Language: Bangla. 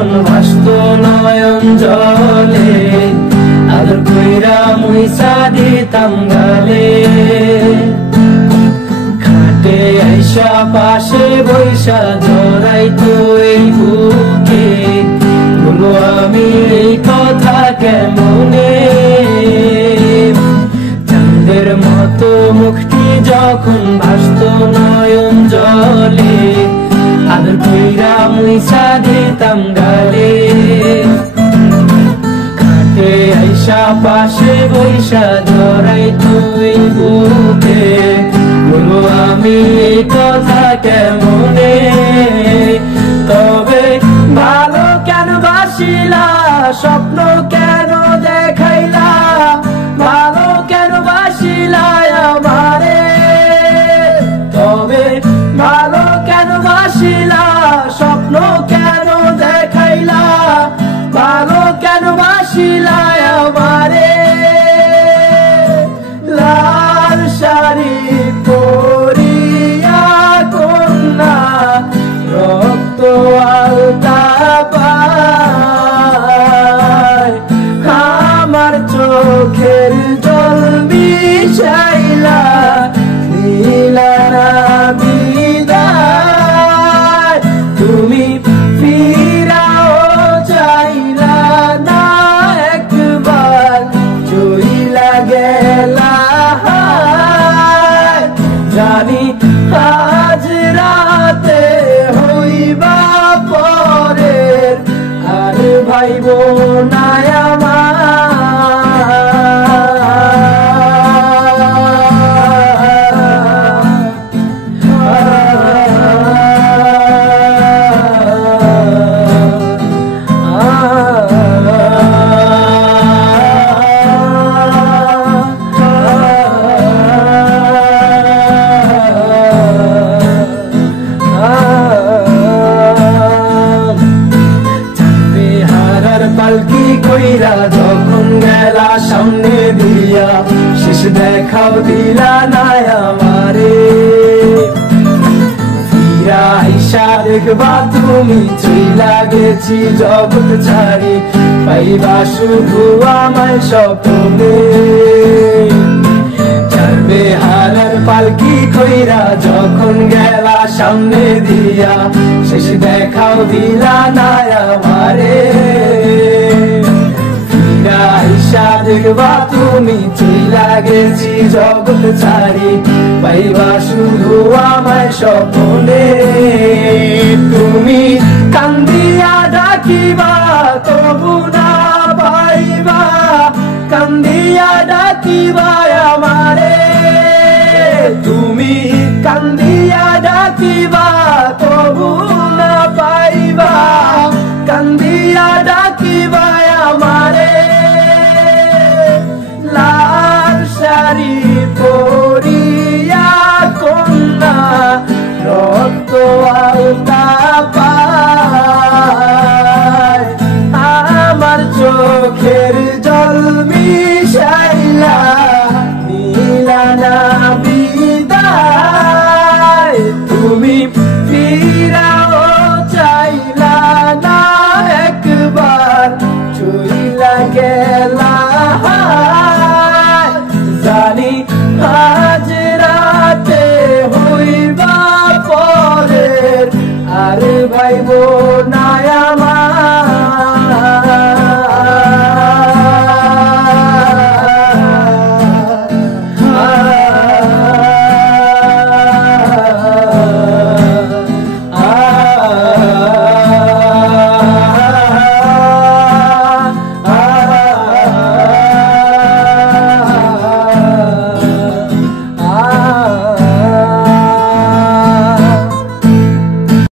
যখন ভাসতো নয়ন জলে, আদর কইরা মুইসা দিতাম গালে। খাটে আইসা পাশে বৈশা জড়াইতো এই বুকে, বলো আমি এই কথা কেমনে। চাঁদের মতো মুখটি যখন ভাসতো নয়ন জলে, আদর কইরা মুইসা দিতাম গালে। খাটে আইসা পাশে বৈশা জড়াইতো এই বুকে, বলো আমি এই কথা কেমনে। তবে ভালো কেন বাসিলা, স্বপ্ন কেন দেখাইলা, ভালো কেন বাসিলা আমারে। তবে ভালো কেন বাসিলা, স্বপ্ন কেন দেখাইলা, ভালো কেন বাসিলা আমারে। লাল শাড়ি পরিয়া কন্যা রক্ত আলতা পায়, আমার চোখের জল মিশাইলা দিলা না বিদায়। তুমি ফিরাও চাইলা না একবার, চইলা গেলা। জানি আজ রাতে হইবা পরের, আর ভাইব না আমার। পালকি কইরা যখন গেলা সামনে দিয়া, শেষ দেখাও দিলা না আমারে। ফিরা আইসা দেখবা তুমি চইলা গেছি জগৎ ছাড়ি, পাইবা শুধু আমায় স্বপ্নে। চারবে হারার পালকি কইরা যখন গেলা সামনে দিয়া, শেষ দেখাও দিলা না আমারে। আইসা দেখবা তুমি চইলা গেছি জগৎ ছাড়ি, পাইবা শুধু আমায় স্বপ্নে। তুমি কান্দিয়া ডাকিবা তবু না পাইবা, কান্দিয়া ডাকিবা আমারে। তুমি কান্দিয়া ডাকিবা তবু না পাইবা, কান্দিয়া